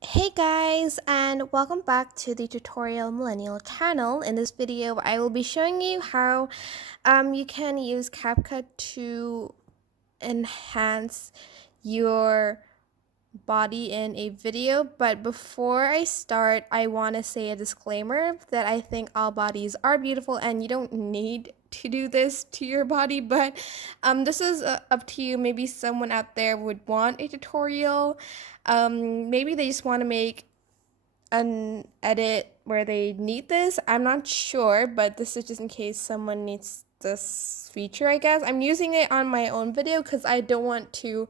Hey guys, and welcome back to the Tutorial Millennial channel. In this video, I will be showing you how you can use CapCut to enhance your body in a video. But before I start, I want to say a disclaimer that I think all bodies are beautiful and you don't need to do this to your body, but this is up to you. Maybe someone out there would want a tutorial. Maybe they just want to make an edit where they need this. I'm not sure, but this is just in case someone needs this feature, I guess. I'm using it on my own video because I don't want to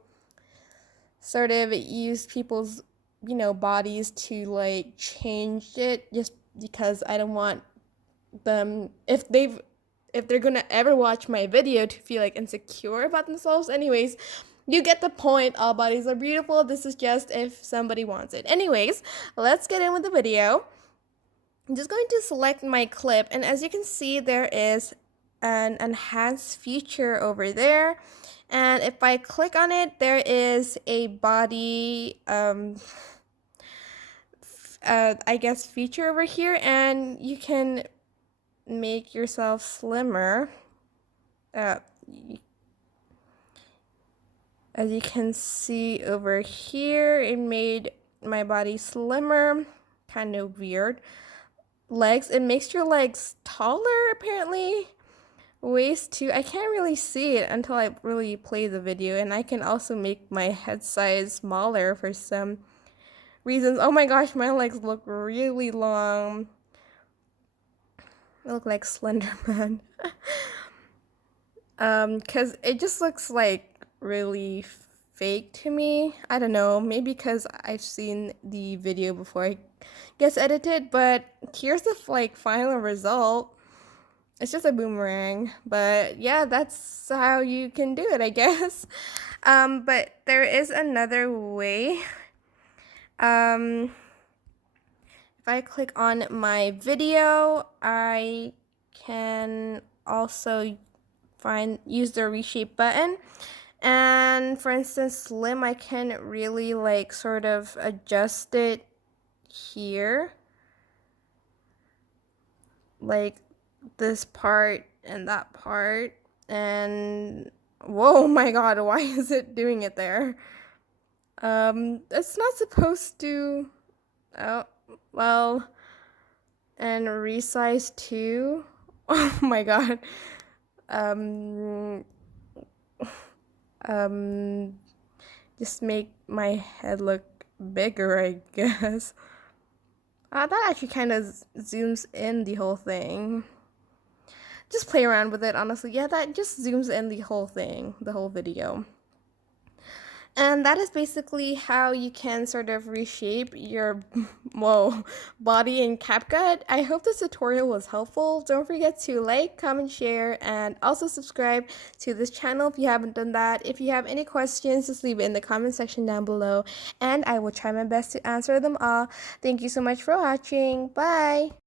sort of use people's, bodies to like change it just because I don't want them if they're gonna ever watch my video to feel like insecure about themselves. Anyways, you get the point. All bodies are beautiful. This is just if somebody wants it. Anyways, let's get in with the video. I'm just going to select my clip, and as you can see, there is an enhanced feature over there. And if I click on it, there is a body I guess feature over here, and you can make yourself slimmer. As you can see over here, it made my body slimmer. Kind of weird. Legs, it makes your legs taller apparently. Waist too, I can't really see it until I really play the video, and I can also make my head size smaller for some reasons. Oh my gosh, my legs look really long. I look like Slender Man. Cause it just looks like really fake to me. I don't know, maybe because I've seen the video before it gets edited, but here's the final result. It's just a boomerang, but yeah, that's how you can do it, I guess. But there is another way. If I click on my video, I can also use the reshape button. And for instance, slim, I can really sort of adjust it here. Like this part and that part, and whoa, my god, why is it doing it there? It's not supposed to. Oh, well, and resize too. Oh my god. um just make my head look bigger, I guess. That actually kind of zooms in the whole thing. Just play around with it, honestly. Yeah, that just zooms in the whole thing, the whole video. And that is basically how you can sort of reshape your body in CapCut. I hope this tutorial was helpful. Don't forget to like, comment, share, and also subscribe to this channel if you haven't done that. If you have any questions, just leave it in the comment section down below, and I will try my best to answer them all. Thank you so much for watching. Bye!